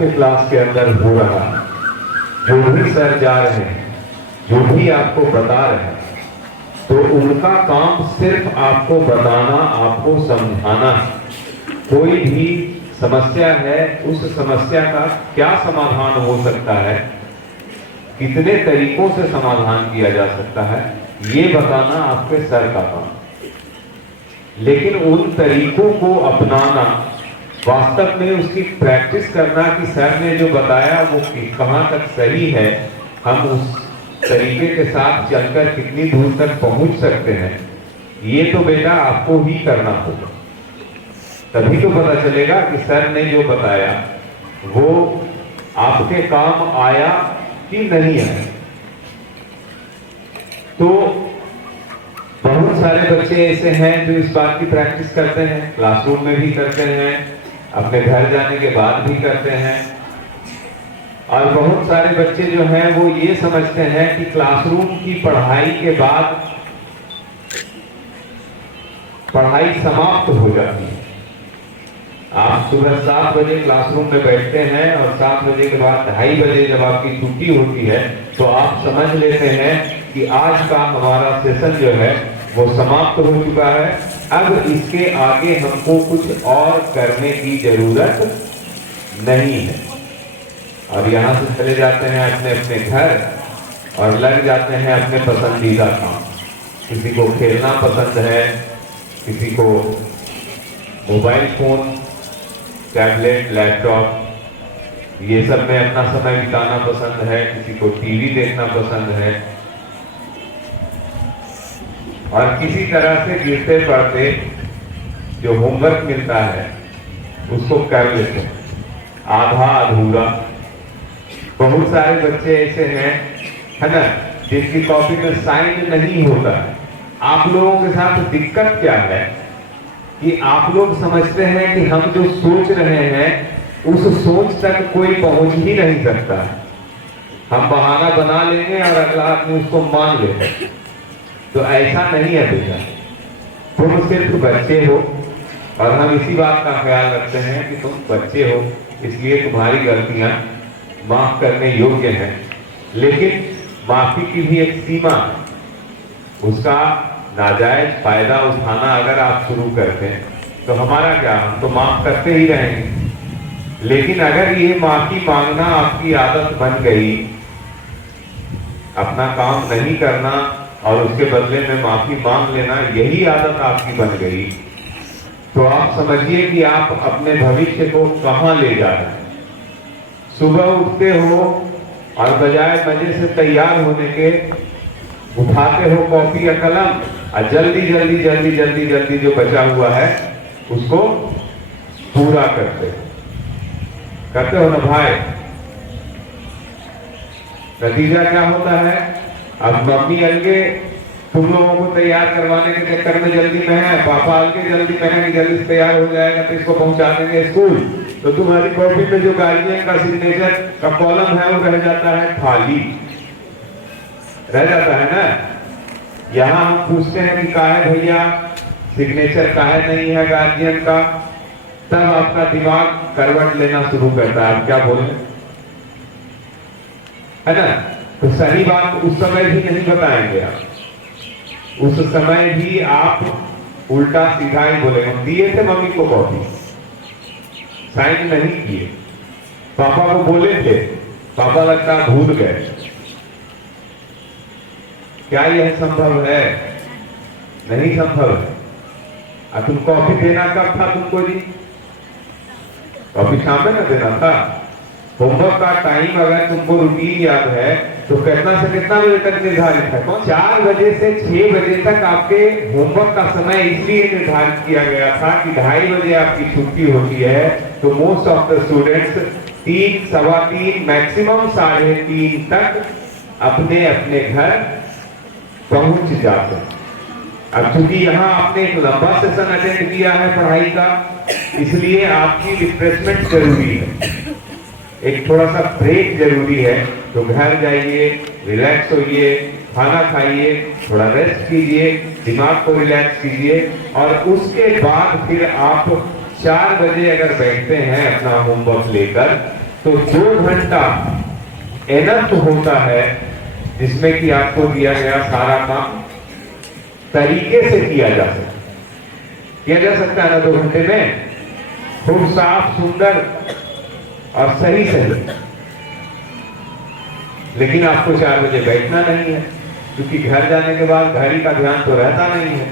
आपके क्लास के अंदर हो रहा है, जो भी सर जा रहे हैं, जो भी आपको बता रहे हैं, तो उनका काम सिर्फ आपको बताना, आपको समझाना है। कोई भी समस्या है, उस समस्या का क्या समाधान हो सकता है, कितने तरीकों से समाधान किया जा सकता है, ये बताना आपके सर का काम। लेकिन उन तरीकों को अपनाना, वास्तव में उसकी प्रैक्टिस करना कि सर ने जो बताया वो कहाँ तक सही है, हम उस तरीके के साथ चलकर कितनी दूर तक पहुंच सकते हैं, ये तो बेटा आपको ही करना होगा। तभी तो पता चलेगा कि सर ने जो बताया वो आपके काम आया कि नहीं आया। तो बहुत सारे बच्चे ऐसे हैं जो इस बात की प्रैक्टिस करते हैं, क्लासरूम में भी करते हैं, अपने घर जाने के बाद भी करते हैं। और बहुत सारे बच्चे जो हैं वो ये समझते हैं कि क्लासरूम की पढ़ाई के बाद पढ़ाई समाप्त हो जाती है। आप सुबह 7 बजे क्लासरूम में बैठते हैं और 7 बजे के बाद 2:30 बजे जब आपकी छुट्टी होती है तो आप समझ लेते हैं कि आज का हमारा सेशन जो है वो समाप्त हो चुका है, अब इसके आगे हमको कुछ और करने की जरूरत नहीं है। और यहाँ से चले जाते हैं अपने अपने घर और लग जाते हैं अपने पसंदीदा काम। किसी को खेलना पसंद है, किसी को मोबाइल फोन, टैबलेट, लैपटॉप, ये सब में अपना समय बिताना पसंद है, किसी को टीवी देखना पसंद है, और किसी तरह से गिरते पड़ते जो होमवर्क मिलता है उसको कर लेते हैं, आधा अधूरा। बहुत सारे बच्चे ऐसे हैं, है ना, जिनकी कॉपी में साइन नहीं होता है। आप लोगों के साथ दिक्कत क्या है कि आप लोग समझते हैं कि हम जो सोच रहे हैं उस सोच तक कोई पहुंच ही नहीं सकता है। हम बहाना बना लेंगे और अगला आदमी उसको मान लेगा। तो ऐसा नहीं है बेटा, तुम सिर्फ बच्चे हो और हम इसी बात का ख्याल रखते हैं कि तुम बच्चे हो, इसलिए तुम्हारी गलतियां माफ करने योग्य है। लेकिन माफी की भी एक सीमा है, उसका नाजायज फायदा उठाना अगर आप शुरू करते हैं तो हमारा क्या, हम तो माफ करते ही रहेंगे। लेकिन अगर ये माफी मांगना आपकी आदत बन गई, अपना काम नहीं करना और उसके बदले में माफी मांग लेना, यही आदत आपकी बन गई, तो आप समझिए कि आप अपने भविष्य को कहां ले जा रहे हैं। सुबह उठते हो और बजाय मजे से तैयार होने के उठाते हो कॉपी या कलम और जल्दी जल्दी जल्दी जल्दी जल्दी जो बचा हुआ है उसको पूरा करते हो ना भाई। नतीजा क्या होता है, अब मम्मी अलगे तुम लोगों को तैयार करवाने के चक्कर में जल्दी में है, पापा अलगे जल्दी में है कि जल्दी से तैयार हो जाएगा तो इसको पहुंचा देंगे स्कूल, तो तुम्हारी कॉपी में जो गार्जियन का सिग्नेचर का कॉलम है वो रह जाता है खाली, रह जाता है ना। यहाँ हम पूछते हैं कि काहे भैया सिग्नेचर काहे नहीं है गार्जियन का, तब आपका दिमाग करवट लेना शुरू करता है, आप क्या बोले, है ना। तो सही बात उस समय भी नहीं बताएंगे आप, उस समय भी आप उल्टा सीधा ही बोलेंगे। दिए थे मम्मी को कॉपी, साइन नहीं किए, पापा को बोले थे, पापा लगता भूल गए। क्या यह संभव है? नहीं संभव है। तुम कॉपी देना कब था तुमको जी? कॉपी शाम में ना देना था। होमवर्क का टाइम अगर तुमको रूटीन याद है तो कितना से कितना बजे तक निर्धारित है? 4 बजे से 6 बजे तक आपके होमवर्क का समय इसलिए निर्धारित किया गया था कि 2:30 बजे आपकी छुट्टी होती है, तो मोस्ट ऑफ द स्टूडेंट्स 3, सवा 3, मैक्सिमम 3:30 तक अपने अपने घर पहुंच जाते हैं। अब चूंकि यहाँ आपने एक लंबा सेशन अटेंड किया है पढ़ाई का, इसलिए आपकी रिफ्रेशमेंट जरूरी है, एक थोड़ा सा ब्रेक जरूरी है। तो घर जाइए, रिलैक्स होइए, खाना खाइए, थोड़ा रेस्ट कीजिए, दिमाग को रिलैक्स कीजिए, और उसके बाद फिर आप 4 बजे अगर बैठते हैं अपना होमवर्क लेकर, तो 2 घंटा एनफ होता है जिसमें कि आपको दिया गया सारा काम तरीके से किया जा सकता है ना 2 घंटे में, खूब साफ सुंदर और सही सही। लेकिन आपको 4 बजे बैठना नहीं है, क्योंकि घर जाने के बाद घड़ी का ध्यान तो रहता नहीं है।